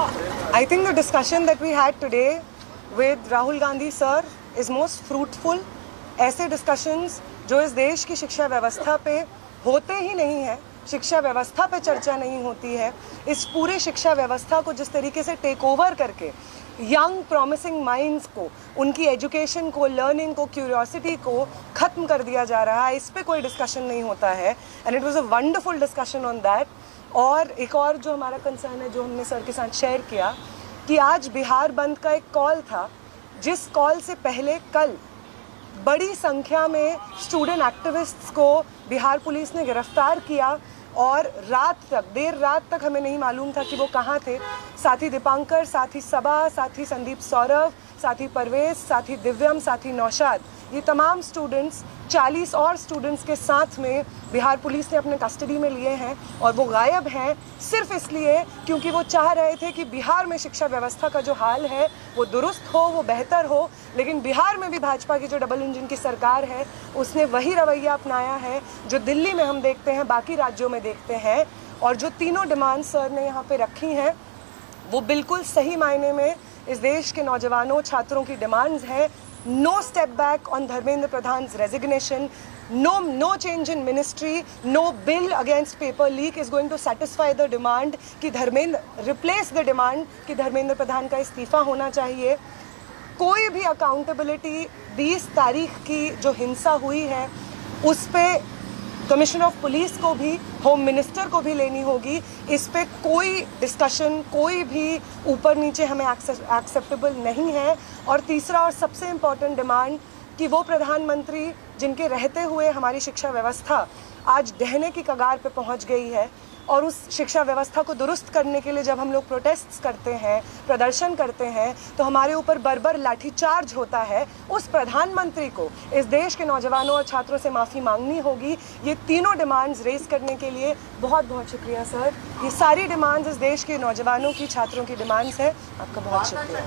I think the discussion that we had today with Rahul Gandhi sir is most fruitful. ऐसे discussions जो इस देश की शिक्षा व्यवस्था पे होते ही नहीं है, शिक्षा व्यवस्था पे चर्चा नहीं होती है, इस पूरे शिक्षा व्यवस्था को जिस तरीके से टेक ओवर करके यंग प्रॉमिसिंग माइंड्स को, उनकी एजुकेशन को, लर्निंग को, क्यूरियोसिटी को ख़त्म कर दिया जा रहा है, इस पे कोई डिस्कशन नहीं होता है. And it was a wonderful discussion on that. और एक और जो हमारा कंसर्न है, जो हमने सर के साथ शेयर किया, कि आज बिहार बंद का एक कॉल था, जिस कॉल से पहले कल बड़ी संख्या में स्टूडेंट एक्टिविस्ट्स को बिहार पुलिस ने गिरफ्तार किया और रात तक, देर रात तक हमें नहीं मालूम था कि वो कहाँ थे. साथी दीपांकर, साथी सबा, साथी संदीप सौरभ, साथी परवेज, साथी दिव्यम, साथी नौशाद, ये तमाम स्टूडेंट्स 40 और स्टूडेंट्स के साथ में बिहार पुलिस ने अपने कस्टडी में लिए हैं. और वो गायब हैं सिर्फ इसलिए क्योंकि वो चाह रहे थे कि बिहार में शिक्षा व्यवस्था का जो हाल है वो दुरुस्त हो, वो बेहतर हो. लेकिन बिहार में भी भाजपा की जो डबल इंजन की सरकार है, उसने वही रवैया अपनाया है जो दिल्ली में हम देखते हैं, बाकी राज्यों में देखते हैं. और जो तीनों डिमांड सर ने यहाँ पे रखी हैं, वो बिल्कुल सही मायने में इस देश के नौजवानों, छात्रों की डिमांड्स हैं. No step back on Dharmendra Pradhan's resignation. No change in ministry. No bill against paper leak is going to satisfy the demand कि धर्मेंद्र replace the demand कि धर्मेंद्र प्रधान का इस्तीफा होना चाहिए. कोई भी अकाउंटेबिलिटी 20 तारीख की जो हिंसा हुई है उस पे कमिश्नर ऑफ पुलिस को भी, होम मिनिस्टर को भी लेनी होगी. इस पे कोई डिस्कशन, कोई भी ऊपर नीचे हमें एक्सेप्टेबल नहीं है. और तीसरा और सबसे इम्पॉर्टेंट डिमांड कि वो प्रधानमंत्री जिनके रहते हुए हमारी शिक्षा व्यवस्था आज ढहने की कगार पे पहुंच गई है, और उस शिक्षा व्यवस्था को दुरुस्त करने के लिए जब हम लोग प्रोटेस्ट्स करते हैं, प्रदर्शन करते हैं, तो हमारे ऊपर बर्बर लाठीचार्ज होता है. उस प्रधानमंत्री को इस देश के नौजवानों और छात्रों से माफ़ी मांगनी होगी. ये तीनों डिमांड्स रेज करने के लिए बहुत बहुत शुक्रिया सर. ये सारी डिमांड्स इस देश के नौजवानों की, छात्रों की डिमांड्स हैं. आपका बहुत शुक्रिया.